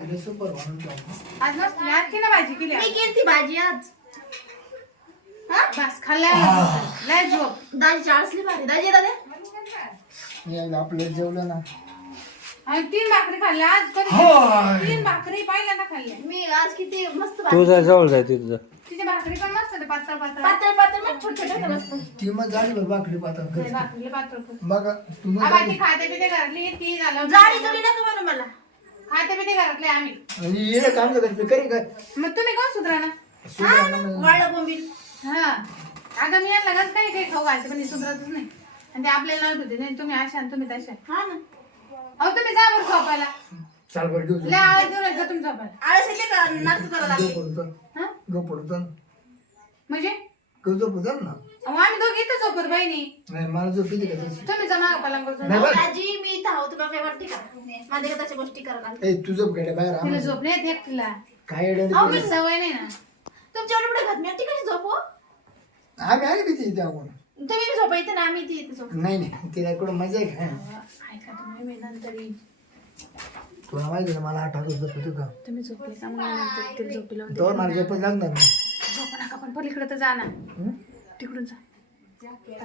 आज मस्त मी आणखी ना भाजी केली मी आज. केली भाजी आज. बस खाल्ल्या लय झोप. दाजी आळसली भारी. दाजी दादा हे? आपलं जेवलं ना. आणि तीन भाकरी खाल्ल्या. आज कधी. तीन भाकरी पहिल्यांदा खाल्ल्या. मी आज किती मस्त तू भाजी जा जवळ जाय तिथं जा. तिच्या भाकरी पण मस्त होत्या पातळ पातळ. पातळ पातळ मग छोट छोट मस्त. ती मग झाली बाकडी पातळ लय करते. भाकरी पातळ. बघा तुम्ही बाकी खाते पिते घरातली ती झालं. जाडी जुडी नका म्हणू मला. खाते पिते घरातले आम्ही. आणि येणं काम जर करते करी काय? मग तुम्ही कोण सुधरा ना? सुधारणा म्हणजे- बोंबील. हा. अगं मी यांना लगत काही काही खाऊ घालते पण हे सुधरतच नाही. आणि ते आपल्याला नव्हत होते नाही तुम्ही अशा आणि तुम्ही तशा हा ना. अहो तुम्ही जा बरं झोपायला. चाल बरं घेऊ लय आवाज देऊ नका तुम्ही झोपायला. आळस येते का? नाटक करावं लागते पडतं. हा? गो पडतं. म्हणजे? ना? अहो आम्ही दोघी इथं झोपत बहिणी. नाही मला झोप किती का तशी? तुम्ही जमा पलंग नाही बरं. दाजी तुला काय वाटते का? माझ्या तशा गोष्टी करायला ए झोप बाहेर तिला आम्हाला झोप नाही येत तिला काय अहो सवय नाही ना. तुमच्या एवढे घात मी ठिकाणी झोपो आम्ही आली किती इथे आपण. तुम्ही झोपा इथे ना आम्ही इथे झोप. नाही नाही तिला इकडं मजा आहे का? ऐका तुम्ही मी नंतर येईन. तुला माहिती आहे ना मला आठवत झोप होती का? तुम्ही झोपले का? मग नंतर तिला झोपी लावून तर मला झोपच लागणार नाही. झोप नका पण पलीकडे तर जा ना. हं? तिकडून जा.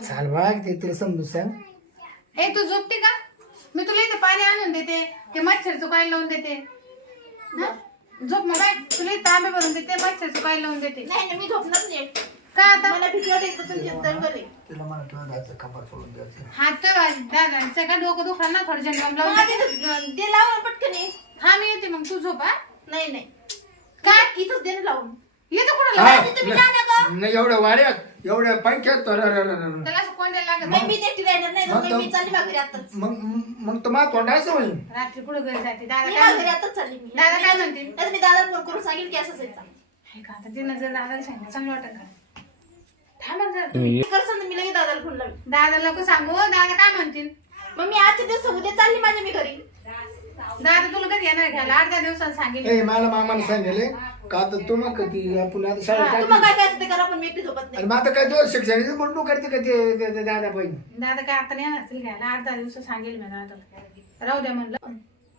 चाल बघ ते तिला समजून सांग. ए तू झोपते का? मी तुला इथे पाणी आणून देते. ते मच्छरचं काय लावून देते. हं? झोप मग तुला इथे तांबे भरून देते मच्छरचं काय लावून देते. नाही नाही मी झोपणार नाही. काय आता? मला भीती वाटते एकदा तुमच्या दंगल आहे. तिला मला तुला जायचं कपार सोडून द्यायचं. हात तर दादा सगळं डोकं दुखणार ना थोडं झेंडम लावून मला दे. तिथं ते लावून पटकन ये. हा मी येते मग तू झोप हा. नाही नाही. काय? इथंच दे ना लावून तुम्ही जा. नाही एवढ्या वाऱ्यात. एवढ्या अरे, अरे. त्याला असं कोंड्या लागत नाही. मी एकटी राहणार नाही मग तर तो- मी चालली माघारी आताच. मग मग तर मला तोंडायचं होईल रात्री कुठं घरी जाते? दादा मी काय माघारी म्हणते? आताच चालली मी. दादा काय म्हणते? नाही तर मी दादा फोन करून सांगेल की असंच आहे चांगलं. हे का? आता तिनं जर दादाला सांगितलं चांगलं वाटेल का? थांबा जरा तुम्ही करसान तर मी लगेच दादाला फोन लावेल दादा सांगू काय म्हणतील? मग मी आजच्या दिवस उद्या चालली माझ्या मी घरी. दादा तुला कधी येणार घ्यायला? अर्ध्या दिवसात सांगेल ए मला मामाने सांगितले. का आता तू मग कधी आपण आता शाळेत काय तुम्हाला काय काय असं ते करा पण मी एकटी झोपत नाही. मग आता काय दोन शिक्षणाचं म्हणून करते का ते- ते ते दादा बाई दादा काय आता नाही येणार तिला घ्यायला. अर्धा दिवस सांगेल मी राहू द्या म्हणलं.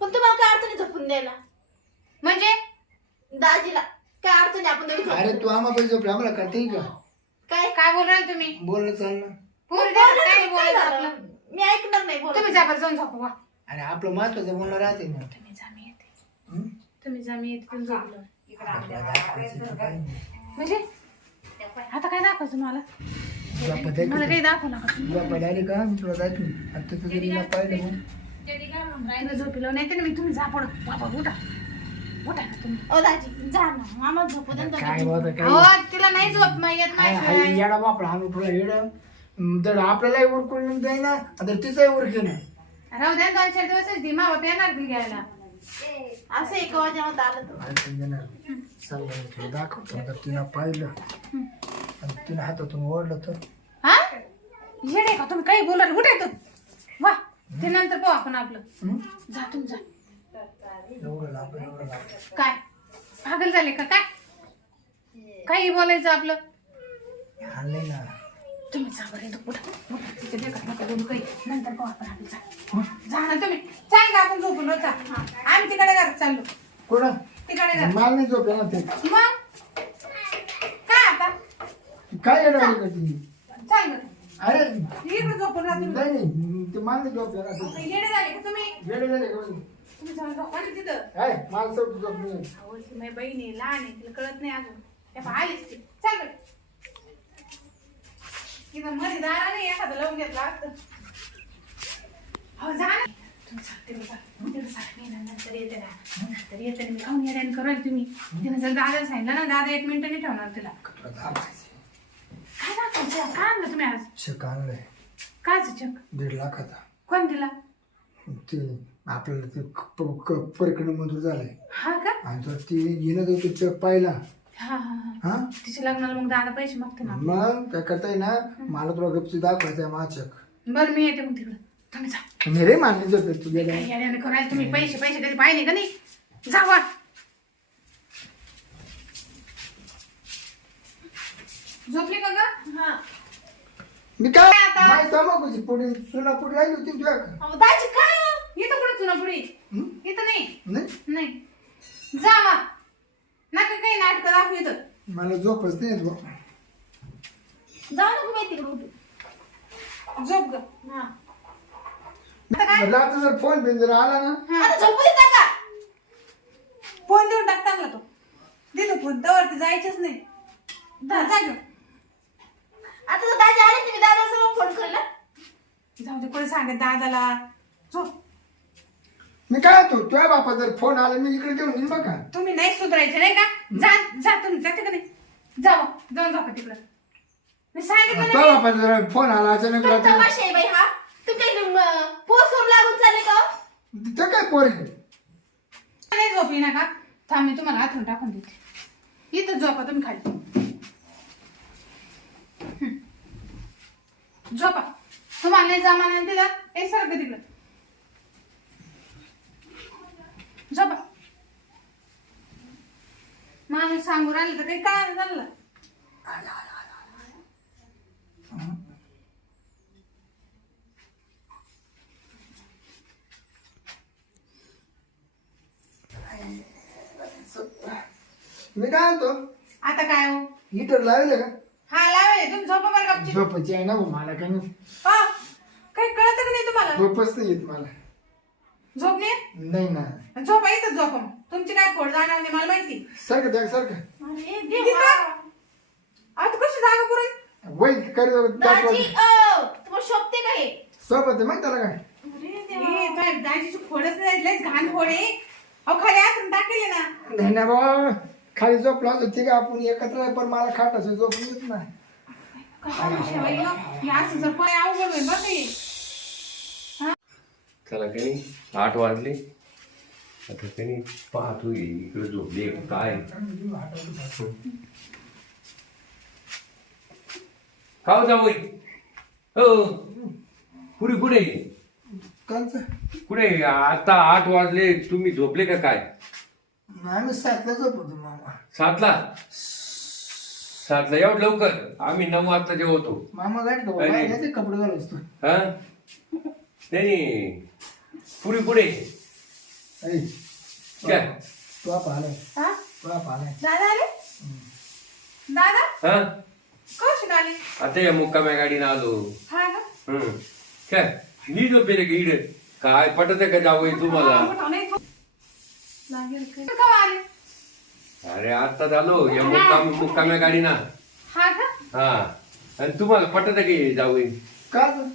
पण तुम्हाला काय अडचणी झोपून द्यायला? म्हणजे? दाजीला काय अडचणी आपण दोघी झोपून अरे तू आम्हा पाहिजे झोपले आम्हाला करते का? काय? काय बोल राहिले तुम्ही? बोलणं चाल ना पोरी बोललं काय ना, नाही काय बोलायचं झालं? आपलं? मी ऐकणार नाही बोल तुम्ही जा बरं जाऊन झोपू वा अरे आपलं महत्वाचं बोलणं राहते ना. तुम्ही जा मी येते. हं? तुम्ही जा मी येते तुम्ही झोपलं म्हणजे? आता काय दाखवायचं मला? काही दाखवू नका तुला झोपलं नाही तर मी तुम्ही जा पड बाबा उठा. उठा ना तुम्ही. ओ दाजी जा ना. मामा झोपू दे ना काय तुम्ही. होतं काय? हो तिला नाही झोप नाही येत नाही हाय, येडा बापडा आम्ही तुला येड. तर आपल्यालाही उरकून जाई ना तर तिचंही उरके ना राहू द्या दोन चार दिवसच धीमा होते येणार ती घ्यायला असं एका वाजेवर आलं तर. तुला दाखवतो. तर तिनं पाहिलं. आणि तिनं हातातून ओढलं तर. हा? येडे का? तुम्ही काही बोला उठे तू वा. ते नंतर पाहू आपण आपलं? जा तुम्ही जा. एवढं लांब एवढं लांब. काय? पागल झाले का? काय? काही बोलायचं आपलं? हल्ले ना. तुम्ही जा बरं इथं उठा. तिथे देखत नका बोलू काही. नंतर पाहू आपण आपलं. जा. ना तुम्ही. चाल का आपण झोपून रोज जा आम्ही तिकडे घरात चाललो. कुठं? तिकडे घरात मला नाही झोपलं ना ते. मग? काय आता? काय चाल बरं. अरे इकडे झोपून राहा तुम्ही नाही नाही ते मला नाही झोपलं ना ते. येडे झाले का तुम्ही? येडे झाले का बाई? तुम्ही जाऊन झोपा ना तिथं. काय? मला झोप नाही. अहो, ती माझी बहीण आहे लहान आहे तिला कळत नाही अजून. त्या पाहिलीच ती. चल बरं. तिथं मध्ये दारा नाही एखादं लावून घेतला असतं. हो जा ना. तुम्ही ना नंतर येते ना. नंतर येते ना. मी खाऊन येड्याने कराल तुम्ही. तिने जर दादाला सांगितलं ना दादा एक मिनिटं नाही ठेवणार तिला. काय दाखवायचं? काय आणलं तुम्ही आज? चेक आणलंय. काय चक? दीड लाखाचा कोण दिला? ते आपल्याला ते परकडे मंजूर झालंय. हा का? आणि जर ती येणं तो चेक पाहिला. हा हा हा. हा? तिच्या लग्नाला मग दादा पैसे मागते ना. मग काय करताय ना? मला तुला गपची दाखवायचं माझा चेक. बरं मी येते मग तिकडं. तुम्ही जा. मी रे मान्य झोपेल तू गेल्या काय येड्याने करायला तुम्ही पैसे पैसे कधी पाहिले का नाही? जावा. झोपली का ग? हा. मी काय आता? माय तमाखूची पुढे सुना पुढे राहिली होती तुझ्या अहो, दाजी काय इथं कुठे चुना पुढे हं? इथं नाही. नाही? नाही. जा मग नका काही नाटकं दाखवू इथं. मला झोपच नाही येत बुवा. जाऊ नको माहिती तिकडे उठू. झोप ग. हा. काय म्हटलं आता जर फोन बिन जर आला ना? आता झोपू देता का? फोन देऊन टाक चांगला तो. देतो फोन त्यावरती जायचंच नाही. जा जा घेऊन. आता जर दाजी आले तुम्ही दादा समोर फोन करेल हा? जाऊ दे कोणी सांगत दादाला. झोप. मी काय होतो तुझ्या बापा जर फोन आला मी इकडे घेऊन येईन बघा. तुम्ही नाही सुधारायचे नाही का? जा जा तुम्ही जाते का नाही? जा मग, जाऊन झोपा तिकडं. मी सांगितलं तुझ्या नाही. बापा जर फोन आला अचानक रात्री तमाशा आहे बाई हा. तुमच्या लागून चालले का हो? तिथं काय पोर? नाही झोपी ना का थांब मी तुम्हाला आथरून टाकून देते. इथं झोपा तुम्ही खाली. हं. झोपा. तुम्हाला नाही जमाना दिलं? एक सारखं तिकडं झोपा. माणूस सांगू राहिलं तर काही काय झालं. मी काय म्हणतो? आता काय हो? हिटर लावले का? हा लावले तुम्ही झोपा बरं गपची झोपायची आहे ना भाऊ मला काही नाही. काही कळत का नाही तुम्हाला? झोपच नाही येत मला. झोप नाही? नाही ना. झोपा झोपा. मग. तुमची काय खोड जाणार नाही मला माहिती. सारखं द्या सारखं. आता कशी जागा पुरेल? वैद कर दाजी अ, तुम्हाला शोभते का हे? सोबत आहे माहिती त्याला काय. ए, तुझ्या दाजीची खोडच नाही लयच घाण खोड आहे. अहो खाली आतून टाकले ना. नाही ना बाबा खाली झोपला होता ठीक आहे आपण एकत्र आहे, पण मला खाट असं झोप येत नाही? हे असं जर कोणी अवघड होईल बघ हे. चला काही नाही आठ वाजले आता काही नाही पाहतो इकडे झोपली काय खाऊ जाऊ हो पुरी कुठे आहे? कुठे आहे? आता आठ वाजले तुम्ही झोपले का काय आम्ही सातला झोपतो मामा. सातला? सातला. एवढं लवकर? आम्ही नऊ वाजता जेवतो मामा नाही. याचे कपडे घालू असतो हा? नाही पुरी पुढे काय? हा? दादा दादा? हा? कशी आले आता या मुक्काम्या गाडीनं आलो. हा का? हं. काय? मी झोपेले का काय पटत का जावं तुम्हाला? मोठा नाही तो. लागेल. तू आले अरे आता झालो या मुक्काम मुक्काम्या गाडीना हा का हा आणि तुम्हाला पटत का जावं का गं?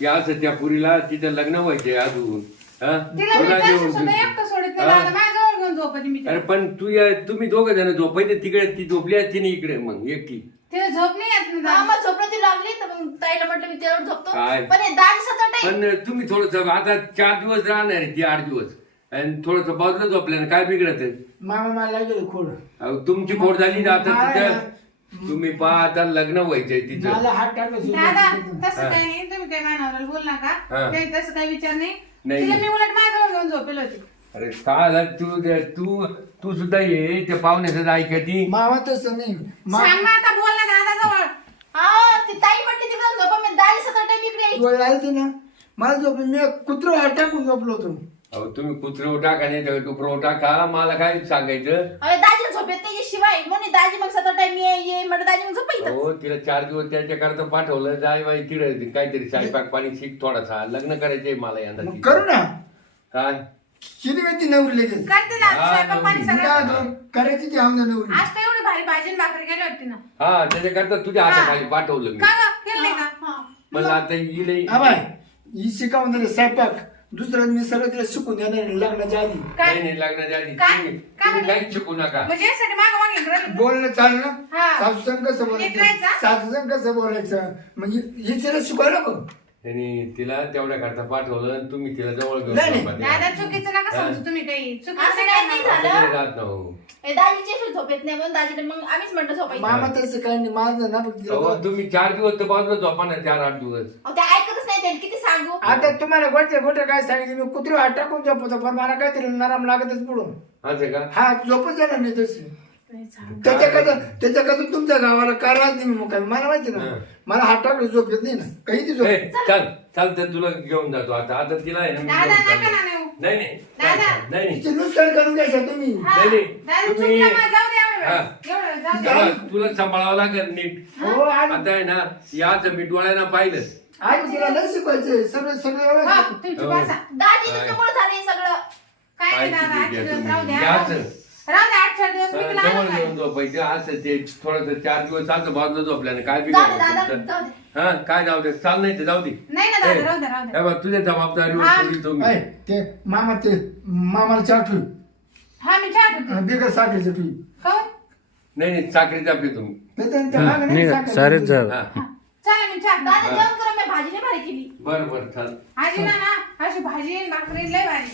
या असं त्या पुरीला तिथं लग्न व्हायचे अजून हा? तिला मी तुला त्याशी जेवण सुद्धा देऊ. एकटं सोडत नाही हा? दादा माझ्याजवळ घेऊन झोपते मी तिला. अरे पण तू या तुम्ही दोघं जण झोपायचे तिकडे ती झोपली असती ना इकडे मग एकटी तिला झोप नाही येत ना दादा. मामा झोपडती लागली तर मग ताईला म्हटलं मी त्यावर झोपतो काय? पण हे सतत आहे पण तुम्ही थोडस आता चार दिवस राहणार आहे ती आठ दिवस आणि थोडस बाजूला झोपल्यानं काय बिघडत मामा मला लागेल खोड. तुमची खोड झाली ना आता. तिथं. तुम्ही पहा आता लग्न व्हायचंय तिचं मला हात दादा. तसं काही नाही तुम्ही काय मानावर बोल नका. हा. काही तसं काही विचार नाही. नाही. तिला मी उलट माझ्याजवळ घेऊन झोपेल होती. अरे काय झालं? तू तू तू सुद्धा ये त्या पाहुण्याचं ऐकती मामा तसं नाही. मा- सांग ना आता बोल ना दादा जवळ हा ती ताई म्हटली तिकडे झोपा मी टाइम इकडे ना? मला झोप मी कुत्र हात टाकून झोपलो होतो. अहो तुम्ही कुत्र टाका नाही तर डुकर टाका मला काय सांगायचं? अरे दाजीला झोप येत नाही शिवाय. म्हणून दाजी मग सतत टाइम ये ये म्हणत दाजी मग झोप हो तिला चार दिवस त्याच्याकरता पाठवलं. जाय बाई तिकडे काहीतरी स्वयंपाक पाणी शिक थोडासा. लग्न करायचंय मला यंदा मग. करू ना. काय? किती वेळ ती नवरी लगेच? करते हा, स्वयंपाक पाणी नवरी. काय सगळं होतं? करायची ती आमदा नवरी. आज तर एवढी भारी भाजी आणि भाकरी केली होती ना. हा त्याच्याकरता तुझ्या हाताखाली पाठवलं मी. का गं? केलं नाही का? हा. मला आता येईल हा बाय. ही शिकावून झाले स्वयंपाक. दुसऱ्या मी सगळं तिला शिकून देणार आहे लग्नाच्या आधी काय नाही नाही लग्नाच्या आधी काय? तुम्ही काय तुम्ही म्हणले? काहीच शिकू नका म्हणजे यासाठी मागं मागे राहिलं. बोलणं चाललं हा. ना सासू संग कसं बोलायचं लेकरायचा? सासू संग कसं बोलायचं म्हणजे हे तिला शिकवायला नको त्यांनी तिला तेवढ्या करता पाठवलं आणि तुम्ही तिला जवळ घेऊन नाही, नाही. झोपा द्या. दादा चुकीचं नका हा. समजू तुम्ही काही चुकीचं असं नाही काही नाही करणार. झालं. नाही राहत हो. दाजीची अशी झोप येत नाही म्हणून दाजीला मग आम्हीच म्हणतो झोपायचं मामा तसं काही नाही माझं ना फक्त तिला अहो, तुम्ही चार दिवस तर बाजूला झोपा ना चार आठ दिवस अहो, ते ऐकतच नाही त्यांनी किती सांगू आता तुम्हाला गोष्ट गोष्ट काय सांगितली मी कुत्री हात टाकून झोपतो पण मला काहीतरी नरम लागतच पुढून असं का हा झोपच येणार नाही तशी झालं. त्याच्याकडं त्याच्याकडं तुमच्या गावाला काय राहत नाही मग काय मला माहिती ना हा. मला हात टाकलं झोप येत नाही ना काही ती झोप ए, चल चल तर तुला घेऊन जातो आता आता तिला आहे ना मी दादा घेऊन नका चाललो. ना नेऊ नाही नाही दादा. नाही नाही तिचे नुकसान करून घ्यायचं तुम्ही हा. नाही, नाही. दादा, तुम्ही- चुकलं मग, जाऊ दे एवढं हा. वेळ. एवढं वेळ, जाऊ दे. जा. तेव्हा तुला सांभाळावं लागेल नीट हो आणि आता आहे ना याच मी डोळ्यानं पाहिलं आणि तुला नाही शिकवायचं सगळं सगळं हो, तुम्ही हो. दाजी तुमच्यामुळे झालं सगळं काय नाही दादा द्या? राहू. दे. आजच्या दिवस मी तुला जवळ घालीन. झोपायचे असं ते थोडस चार दिवस असं बाजूला झोपल्याने काय बी जाऊ दे दादा तुमचं. जाऊ दे हा काय जाऊ दे चाल नाही ते जाऊ दे नाही ना दादा राहू द्या राहू द्या हे बघ, तुझ्या जबाबदारीवर हा. थोडी तुम्ही ऐ, ते मामा ते मामाला ठेव हा मी चहा ठेवते बिगर साखरेचं ठेव काहून? नाही नाही चाकरीचा पी तुम्ही ते त्या- त्या मागं नाही नाही साखर सारेच ठेवली. जा हा हा. चला मी चहा दादा ठेवते. जेवण करून मी भाजी नाही भारी केली बर बर चाल ना अशी भाजी आणि भाकरी लय भारी